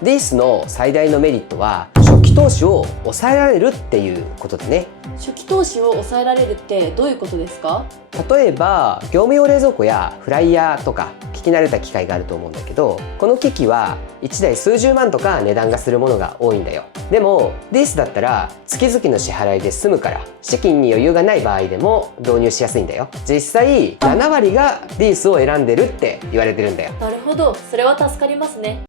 DIS の最大のメリットは初期投資を抑えられるっていうことだね。初期投資を抑えられるってどういうことですか？例えば業務用冷蔵庫やフライヤーとか聞き慣れた機械があると思うんだけど、この機器は1台数十万とか値段がするものが多いんだよ。でも DIS だったら月々の支払いで済むから、資金に余裕がない場合でも導入しやすいんだよ。実際7割が DIS を選んでるって言われてるんだよ。なるほど、それは助かりますね。